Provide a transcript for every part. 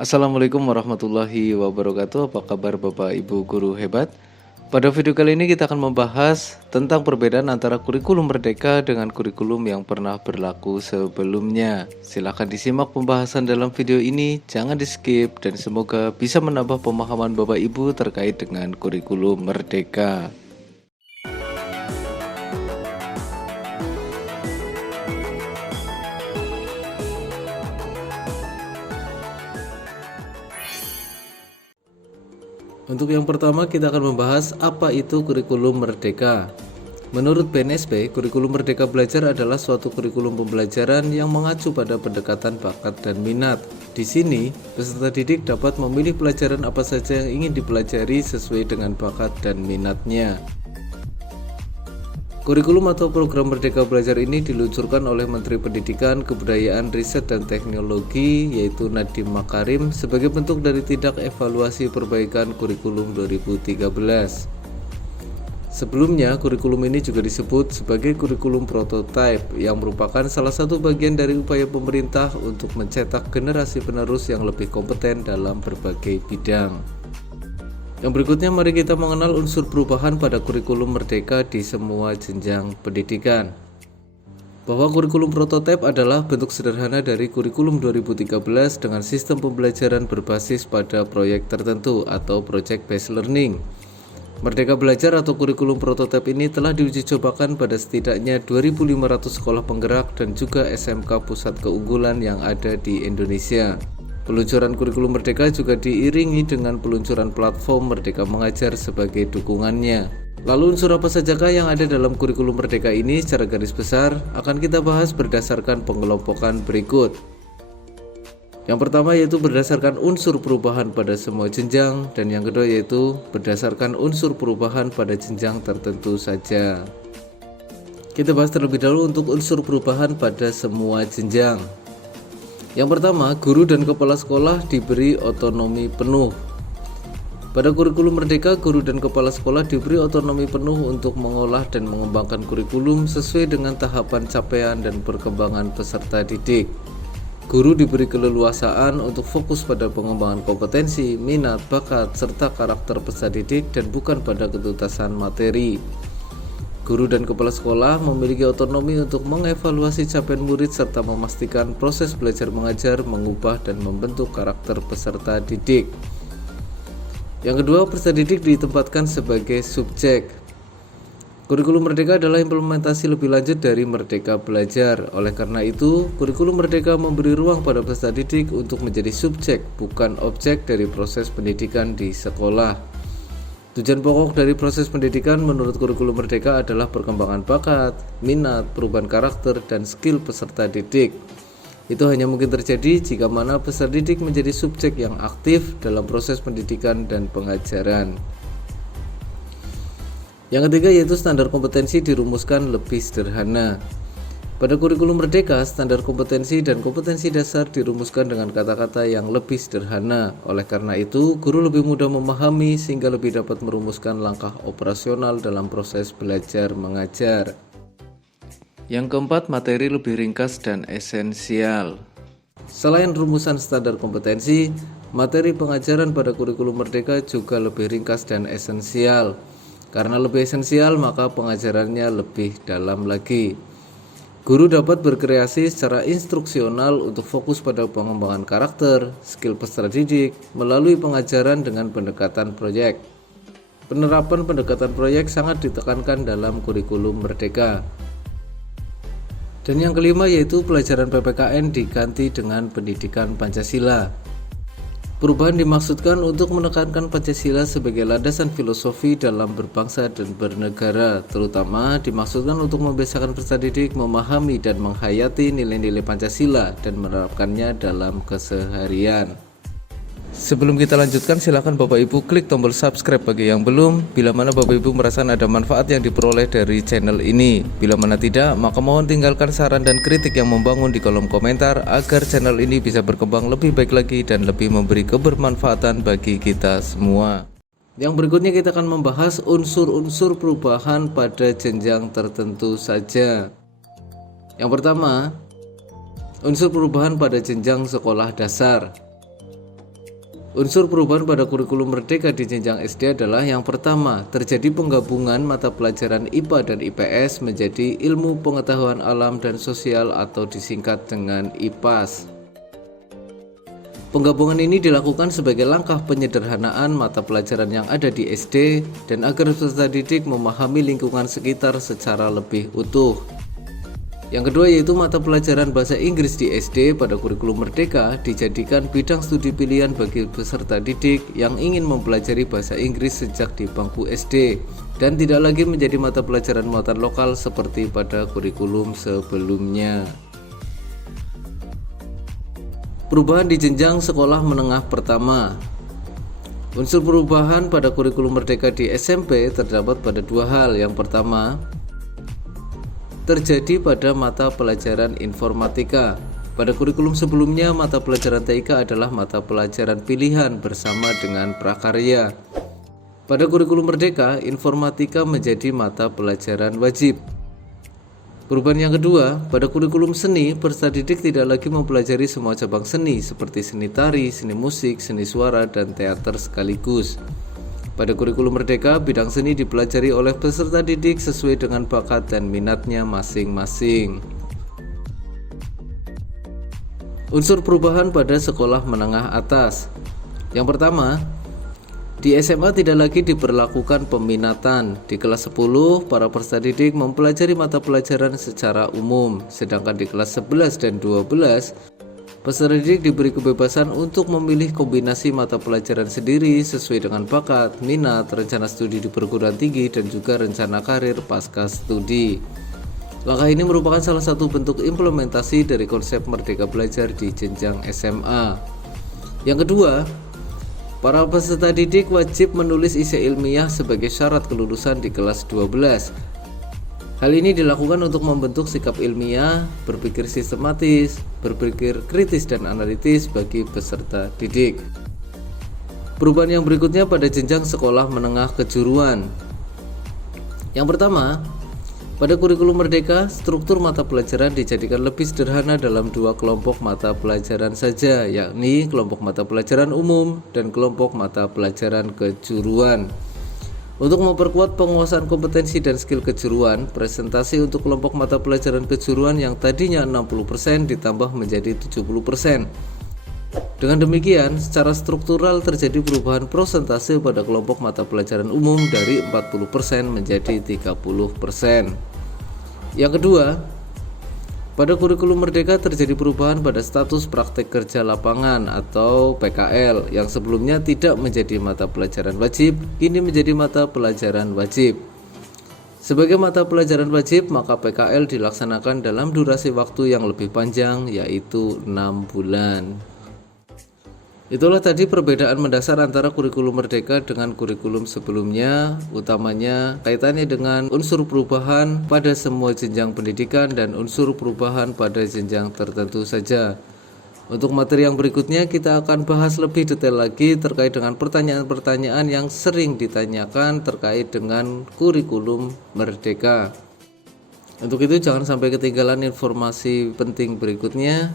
Assalamualaikum warahmatullahi wabarakatuh. Apa kabar Bapak Ibu guru hebat? Pada video kali ini kita akan membahas tentang perbedaan antara kurikulum Merdeka dengan kurikulum yang pernah berlaku sebelumnya. Silahkan disimak pembahasan dalam video ini, jangan di skip dan semoga bisa menambah pemahaman Bapak Ibu terkait dengan kurikulum Merdeka. Untuk yang pertama kita akan membahas apa itu kurikulum Merdeka. Menurut BNSP, kurikulum Merdeka Belajar adalah suatu kurikulum pembelajaran yang mengacu pada pendekatan bakat dan minat. Di sini, peserta didik dapat memilih pelajaran apa saja yang ingin dipelajari sesuai dengan bakat dan minatnya. Kurikulum atau program Merdeka Belajar ini diluncurkan oleh Menteri Pendidikan, Kebudayaan, Riset, dan Teknologi yaitu Nadiem Makarim sebagai bentuk dari tindak evaluasi perbaikan kurikulum 2013. Sebelumnya, kurikulum ini juga disebut sebagai kurikulum prototype yang merupakan salah satu bagian dari upaya pemerintah untuk mencetak generasi penerus yang lebih kompeten dalam berbagai bidang. Yang berikutnya mari kita mengenal unsur perubahan pada kurikulum Merdeka di semua jenjang pendidikan. Bahwa kurikulum prototipe adalah bentuk sederhana dari kurikulum 2013 dengan sistem pembelajaran berbasis pada proyek tertentu atau project based learning. Merdeka Belajar atau kurikulum prototipe ini telah diuji cobakan pada setidaknya 2.500 sekolah penggerak dan juga SMK pusat keunggulan yang ada di Indonesia. Peluncuran kurikulum Merdeka juga diiringi dengan peluncuran platform Merdeka Mengajar sebagai dukungannya. Lalu unsur apa sajakah yang ada dalam kurikulum Merdeka ini secara garis besar akan kita bahas berdasarkan pengelompokan berikut. Yang pertama yaitu berdasarkan unsur perubahan pada semua jenjang, dan yang kedua yaitu berdasarkan unsur perubahan pada jenjang tertentu saja. Kita bahas terlebih dahulu untuk unsur perubahan pada semua jenjang. Yang pertama, guru dan kepala sekolah diberi otonomi penuh. Pada kurikulum Merdeka, guru dan kepala sekolah diberi otonomi penuh untuk mengolah dan mengembangkan kurikulum sesuai dengan tahapan capaian dan perkembangan peserta didik. Guru diberi keleluasaan untuk fokus pada pengembangan kompetensi, minat, bakat, serta karakter peserta didik dan bukan pada ketuntasan materi. Guru dan kepala sekolah memiliki otonomi untuk mengevaluasi capaian murid serta memastikan proses belajar mengajar mengubah dan membentuk karakter peserta didik. Yang kedua, peserta didik ditempatkan sebagai subjek. Kurikulum Merdeka adalah implementasi lebih lanjut dari Merdeka Belajar. Oleh karena itu, kurikulum Merdeka memberi ruang pada peserta didik untuk menjadi subjek, bukan objek dari proses pendidikan di sekolah. Tujuan pokok dari proses pendidikan menurut kurikulum Merdeka adalah perkembangan bakat, minat, perubahan karakter, dan skill peserta didik. Itu hanya mungkin terjadi jika mana peserta didik menjadi subjek yang aktif dalam proses pendidikan dan pengajaran. Yang ketiga yaitu standar kompetensi dirumuskan lebih sederhana. Pada kurikulum Merdeka, standar kompetensi dan kompetensi dasar dirumuskan dengan kata-kata yang lebih sederhana. Oleh karena itu, guru lebih mudah memahami sehingga lebih dapat merumuskan langkah operasional dalam proses belajar mengajar. Yang keempat, materi lebih ringkas dan esensial. Selain rumusan standar kompetensi, materi pengajaran pada kurikulum Merdeka juga lebih ringkas dan esensial. Karena lebih esensial, maka pengajarannya lebih dalam lagi. Guru dapat berkreasi secara instruksional untuk fokus pada pengembangan karakter, skill peserta didik, melalui pengajaran dengan pendekatan proyek. Penerapan pendekatan proyek sangat ditekankan dalam kurikulum Merdeka. Dan yang kelima yaitu pelajaran PPKN diganti dengan pendidikan Pancasila. Perubahan dimaksudkan untuk menekankan Pancasila sebagai landasan filosofi dalam berbangsa dan bernegara, terutama dimaksudkan untuk membiasakan peserta didik memahami dan menghayati nilai-nilai Pancasila dan menerapkannya dalam keseharian. Sebelum kita lanjutkan, silakan Bapak Ibu klik tombol subscribe bagi yang belum, bila mana Bapak Ibu merasakan ada manfaat yang diperoleh dari channel ini. Bila mana tidak, maka mohon tinggalkan saran dan kritik yang membangun di kolom komentar agar channel ini bisa berkembang lebih baik lagi dan lebih memberi kebermanfaatan bagi kita semua. Yang berikutnya kita akan membahas unsur-unsur perubahan pada jenjang tertentu saja. Yang pertama, unsur perubahan pada jenjang sekolah dasar. Unsur perubahan pada kurikulum merdeka di jenjang SD adalah yang pertama, terjadi penggabungan mata pelajaran IPA dan IPS menjadi ilmu pengetahuan alam dan sosial atau disingkat dengan IPAS. Penggabungan ini dilakukan sebagai langkah penyederhanaan mata pelajaran yang ada di SD dan agar peserta didik memahami lingkungan sekitar secara lebih utuh. Yang kedua yaitu mata pelajaran bahasa Inggris di SD pada kurikulum merdeka dijadikan bidang studi pilihan bagi peserta didik yang ingin mempelajari bahasa Inggris sejak di bangku SD dan tidak lagi menjadi mata pelajaran muatan lokal seperti pada kurikulum sebelumnya. Perubahan di jenjang sekolah menengah pertama. Unsur perubahan pada kurikulum merdeka di SMP terdapat pada dua hal. Yang pertama, terjadi pada mata pelajaran informatika. Pada kurikulum sebelumnya, mata pelajaran TIK adalah mata pelajaran pilihan bersama dengan prakarya. Pada kurikulum merdeka, informatika menjadi mata pelajaran wajib. Perubahan yang kedua, pada kurikulum seni, peserta didik tidak lagi mempelajari semua cabang seni seperti seni tari, seni musik, seni suara, dan teater sekaligus. Pada kurikulum merdeka, bidang seni dipelajari oleh peserta didik sesuai dengan bakat dan minatnya masing-masing. Unsur perubahan pada sekolah menengah atas. Yang pertama, di SMA tidak lagi diberlakukan peminatan. Di kelas 10, para peserta didik mempelajari mata pelajaran secara umum, sedangkan di kelas 11 dan 12, peserta didik diberi kebebasan untuk memilih kombinasi mata pelajaran sendiri sesuai dengan bakat, minat, rencana studi di perguruan tinggi, dan juga rencana karir pasca studi. Langkah ini merupakan salah satu bentuk implementasi dari konsep merdeka belajar di jenjang SMA. Yang kedua, para peserta didik wajib menulis esai ilmiah sebagai syarat kelulusan di kelas 12. Hal ini dilakukan untuk membentuk sikap ilmiah, berpikir sistematis, berpikir kritis dan analitis bagi peserta didik. Perubahan yang berikutnya pada jenjang sekolah menengah kejuruan. Yang pertama, pada kurikulum merdeka, struktur mata pelajaran dijadikan lebih sederhana dalam dua kelompok mata pelajaran saja, yakni kelompok mata pelajaran umum dan kelompok mata pelajaran kejuruan. Untuk memperkuat penguasaan kompetensi dan skill kejuruan, presentasi untuk kelompok mata pelajaran kejuruan yang tadinya 60% ditambah menjadi 70%. Dengan demikian, secara struktural terjadi perubahan persentase pada kelompok mata pelajaran umum dari 40% menjadi 30%. Yang kedua, pada kurikulum merdeka terjadi perubahan pada status praktek kerja lapangan atau PKL yang sebelumnya tidak menjadi mata pelajaran wajib, kini menjadi mata pelajaran wajib. Sebagai mata pelajaran wajib, maka PKL dilaksanakan dalam durasi waktu yang lebih panjang, yaitu 6 bulan. Itulah tadi perbedaan mendasar antara kurikulum merdeka dengan kurikulum sebelumnya, utamanya kaitannya dengan unsur perubahan pada semua jenjang pendidikan dan unsur perubahan pada jenjang tertentu saja. Untuk materi yang berikutnya kita akan bahas lebih detail lagi terkait dengan pertanyaan-pertanyaan yang sering ditanyakan terkait dengan kurikulum merdeka. Untuk itu jangan sampai ketinggalan informasi penting berikutnya.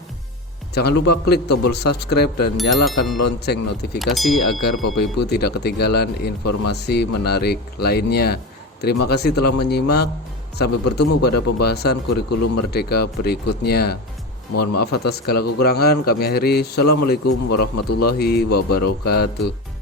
Jangan lupa klik tombol subscribe dan nyalakan lonceng notifikasi agar Bapak Ibu tidak ketinggalan informasi menarik lainnya. Terima kasih telah menyimak. Sampai bertemu pada pembahasan kurikulum merdeka berikutnya. Mohon maaf atas segala kekurangan. Kami akhiri. Assalamualaikum warahmatullahi wabarakatuh.